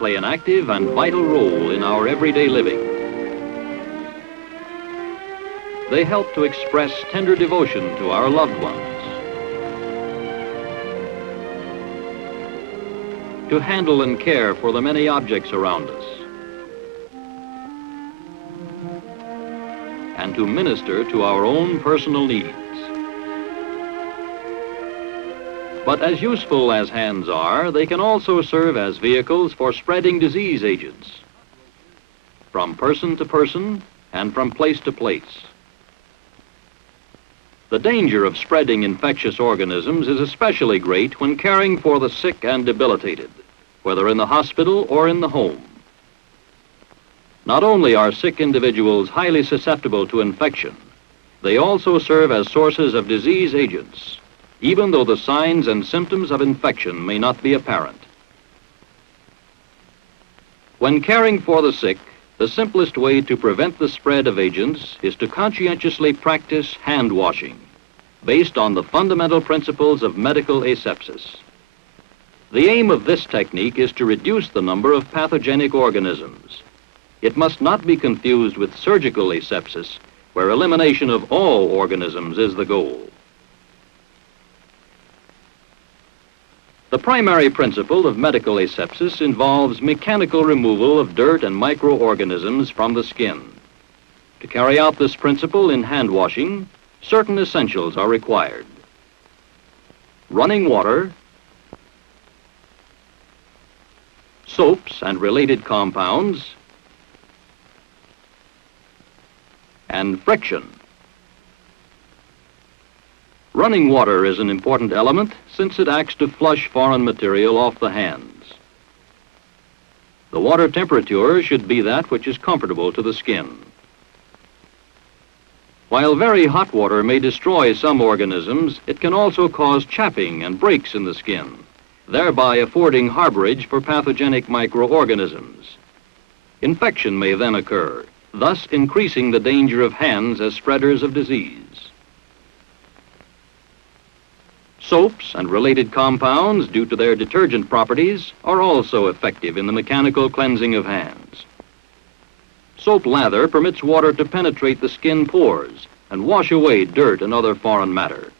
play an active and vital role in our everyday living. They help to express tender devotion to our loved ones, to handle and care for the many objects around us, and to minister to our own personal needs. But as useful as hands are, they can also serve as vehicles for spreading disease agents from person to person and from place to place. The danger of spreading infectious organisms is especially great when caring for the sick and debilitated, whether in the hospital or in the home. Not only are sick individuals highly susceptible to infection, they also serve as sources of disease agents, even though the signs and symptoms of infection may not be apparent. When caring for the sick, the simplest way to prevent the spread of agents is to conscientiously practice hand washing, based on the fundamental principles of medical asepsis. The aim of this technique is to reduce the number of pathogenic organisms. It must not be confused with surgical asepsis, where elimination of all organisms is the goal. The primary principle of medical asepsis involves mechanical removal of dirt and microorganisms from the skin. To carry out this principle in hand washing, certain essentials are required: running water, soaps and related compounds, and friction. Running water is an important element since it acts to flush foreign material off the hands. The water temperature should be that which is comfortable to the skin. While very hot water may destroy some organisms, it can also cause chapping and breaks in the skin, thereby affording harborage for pathogenic microorganisms. Infection may then occur, thus increasing the danger of hands as spreaders of disease. Soaps and related compounds, due to their detergent properties, are also effective in the mechanical cleansing of hands. Soap lather permits water to penetrate the skin pores and wash away dirt and other foreign matter.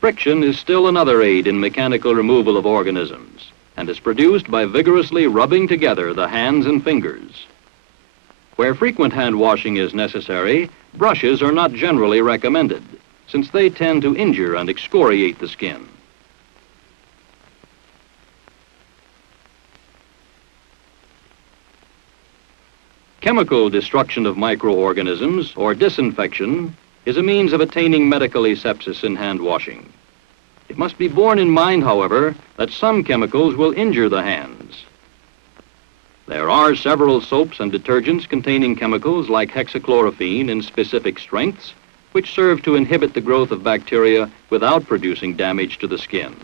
Friction is still another aid in mechanical removal of organisms, and is produced by vigorously rubbing together the hands and fingers. Where frequent hand washing is necessary, brushes are not generally recommended, since they tend to injure and excoriate the skin. Chemical destruction of microorganisms, or disinfection, is a means of attaining medical asepsis in hand washing. It must be borne in mind, however, that some chemicals will injure the hands. There are several soaps and detergents containing chemicals like hexachlorophene in specific strengths, which serve to inhibit the growth of bacteria without producing damage to the skin.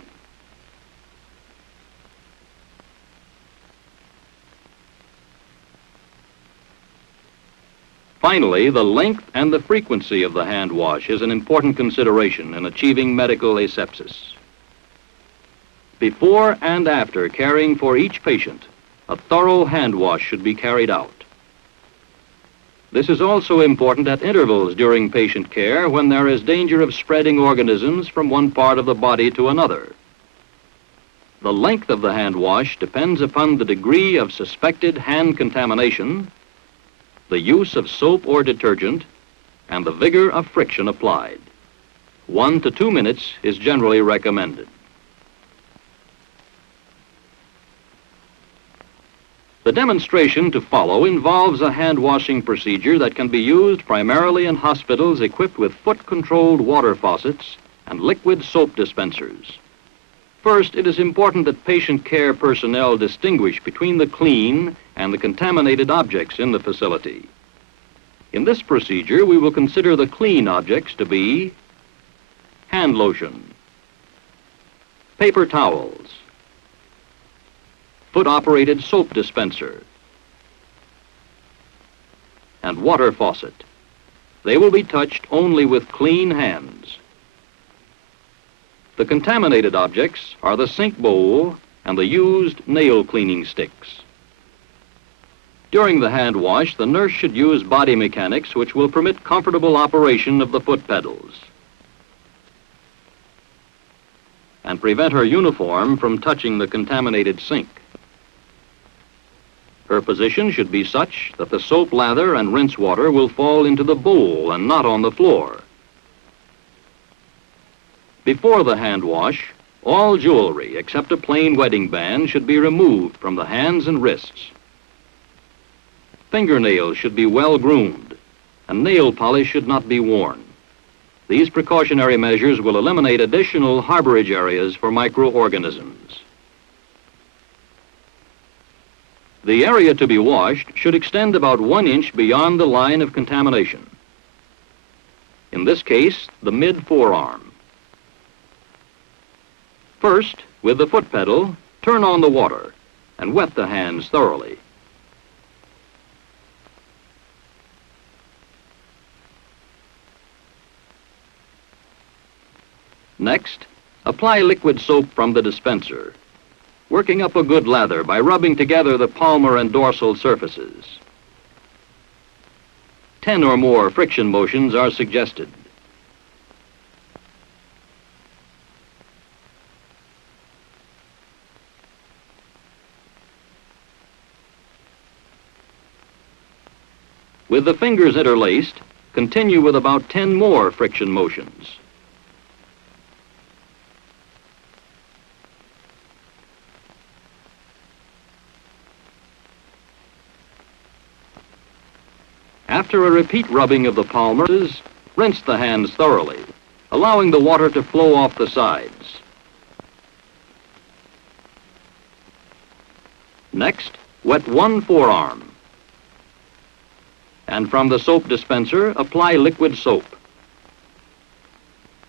Finally, the length and the frequency of the hand wash is an important consideration in achieving medical asepsis. Before and after caring for each patient, a thorough hand wash should be carried out. This is also important at intervals during patient care when there is danger of spreading organisms from one part of the body to another. The length of the hand wash depends upon the degree of suspected hand contamination, the use of soap or detergent, and the vigor of friction applied. 1 to 2 minutes is generally recommended. The demonstration to follow involves a hand washing procedure that can be used primarily in hospitals equipped with foot-controlled water faucets and liquid soap dispensers. First, it is important that patient care personnel distinguish between the clean and the contaminated objects in the facility. In this procedure, we will consider the clean objects to be hand lotion, paper towels, foot-operated soap dispenser, and water faucet. They will be touched only with clean hands. The contaminated objects are the sink bowl and the used nail cleaning sticks. During the hand wash, the nurse should use body mechanics which will permit comfortable operation of the foot pedals and prevent her uniform from touching the contaminated sink. Her position should be such that the soap lather and rinse water will fall into the bowl and not on the floor. Before the hand wash, all jewelry except a plain wedding band should be removed from the hands and wrists. Fingernails should be well groomed, and nail polish should not be worn. These precautionary measures will eliminate additional harborage areas for microorganisms. The area to be washed should extend about 1 inch beyond the line of contamination. In this case, the mid-forearm. First, with the foot pedal, turn on the water and wet the hands thoroughly. Next, apply liquid soap from the dispenser, working up a good lather by rubbing together the palmar and dorsal surfaces. 10 or more friction motions are suggested. With the fingers interlaced, continue with about 10 more friction motions. After a repeat rubbing of the palmars, rinse the hands thoroughly, allowing the water to flow off the sides. Next, wet one forearm. And from the soap dispenser, apply liquid soap.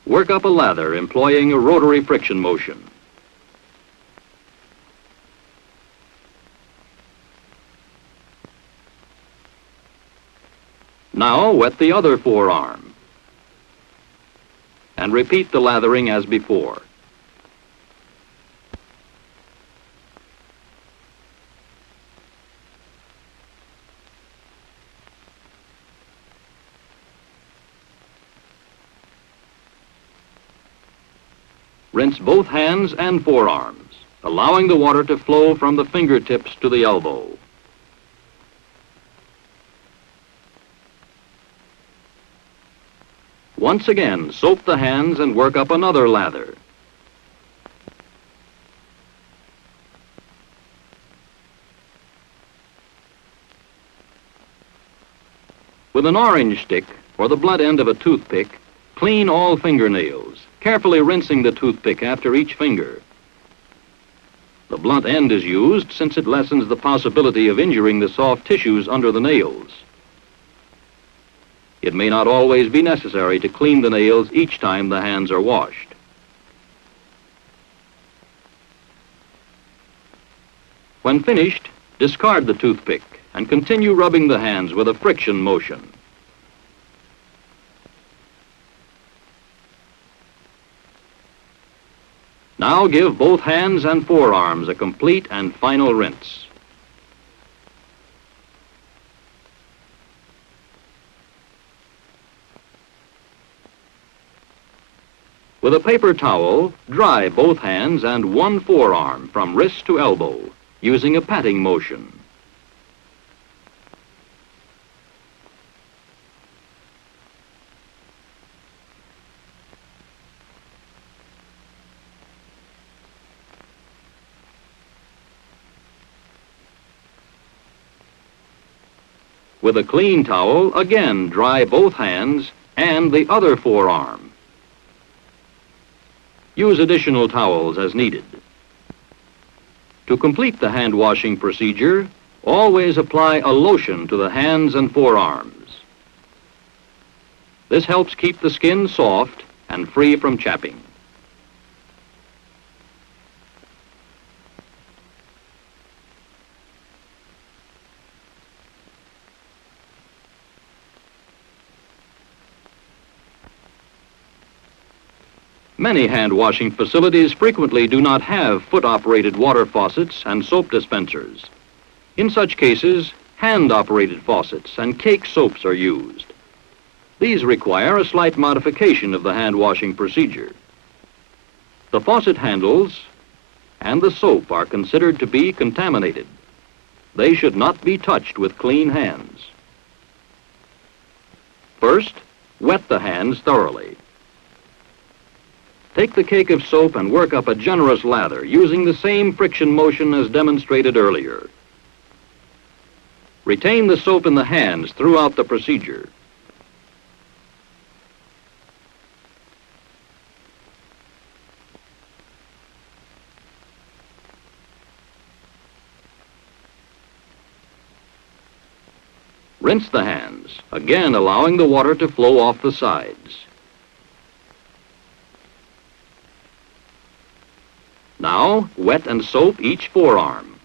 Work up a lather employing a rotary friction motion. Now wet the other forearm and repeat the lathering as before. Rinse both hands and forearms, allowing the water to flow from the fingertips to the elbow. Once again, soap the hands and work up another lather. With an orange stick or the blunt end of a toothpick, clean all fingernails, carefully rinsing the toothpick after each finger. The blunt end is used since it lessens the possibility of injuring the soft tissues under the nails. It may not always be necessary to clean the nails each time the hands are washed. When finished, discard the toothpick and continue rubbing the hands with a friction motion. Now give both hands and forearms a complete and final rinse. With a paper towel, dry both hands and one forearm from wrist to elbow, using a patting motion. With a clean towel, again dry both hands and the other forearm. Use additional towels as needed. To complete the hand washing procedure, always apply a lotion to the hands and forearms. This helps keep the skin soft and free from chapping. Many hand-washing facilities frequently do not have foot-operated water faucets and soap dispensers. In such cases, hand-operated faucets and cake soaps are used. These require a slight modification of the hand-washing procedure. The faucet handles and the soap are considered to be contaminated. They should not be touched with clean hands. First, wet the hands thoroughly. Take the cake of soap and work up a generous lather using the same friction motion as demonstrated earlier. Retain the soap in the hands throughout the procedure. Rinse the hands, again allowing the water to flow off the sides. Now, wet and soap each forearm.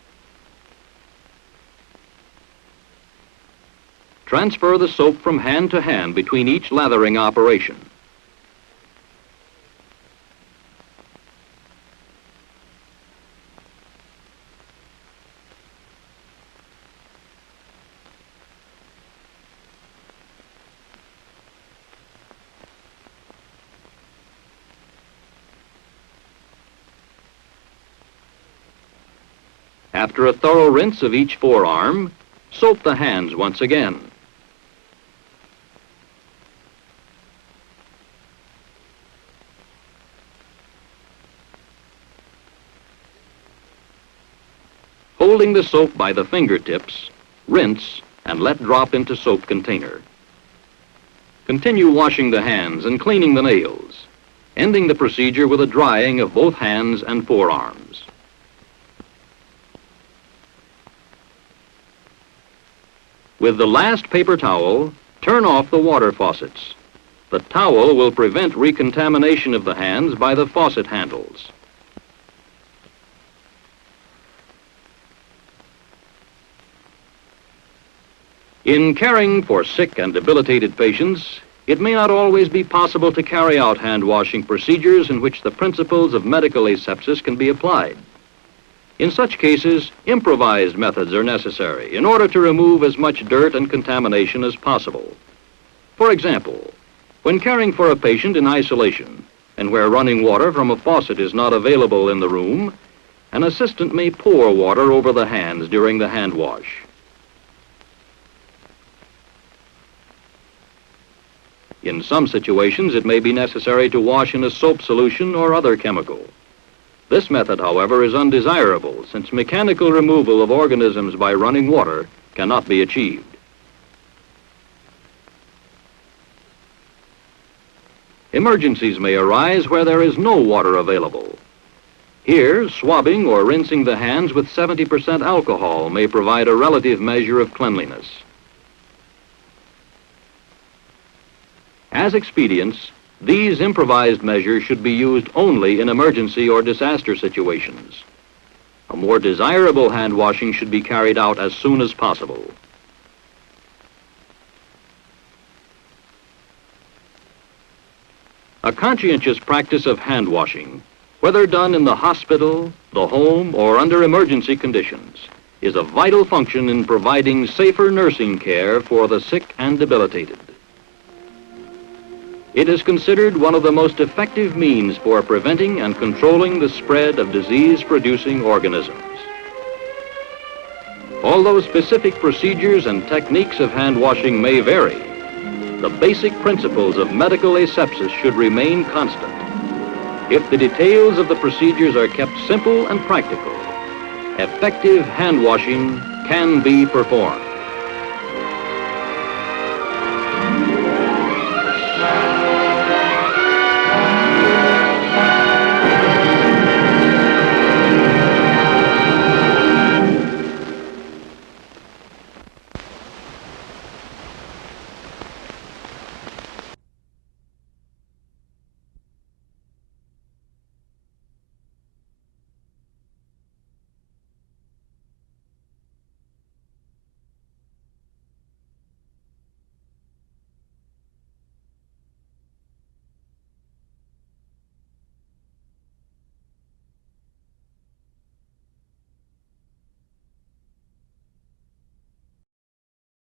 Transfer the soap from hand to hand between each lathering operation. After a thorough rinse of each forearm, soap the hands once again. Holding the soap by the fingertips, rinse and let drop into soap container. Continue washing the hands and cleaning the nails, ending the procedure with a drying of both hands and forearms. With the last paper towel, turn off the water faucets. The towel will prevent recontamination of the hands by the faucet handles. In caring for sick and debilitated patients, it may not always be possible to carry out hand-washing procedures in which the principles of medical asepsis can be applied. In such cases, improvised methods are necessary in order to remove as much dirt and contamination as possible. For example, when caring for a patient in isolation and where running water from a faucet is not available in the room, an assistant may pour water over the hands during the hand wash. In some situations, it may be necessary to wash in a soap solution or other chemical. This method, however, is undesirable since mechanical removal of organisms by running water cannot be achieved. Emergencies may arise where there is no water available. Here, swabbing or rinsing the hands with 70% alcohol may provide a relative measure of cleanliness. As expedients, these improvised measures should be used only in emergency or disaster situations. A more desirable hand washing should be carried out as soon as possible. A conscientious practice of hand washing, whether done in the hospital, the home, or under emergency conditions, is a vital function in providing safer nursing care for the sick and debilitated. It is considered one of the most effective means for preventing and controlling the spread of disease-producing organisms. Although specific procedures and techniques of hand washing may vary, the basic principles of medical asepsis should remain constant. If the details of the procedures are kept simple and practical, effective hand washing can be performed.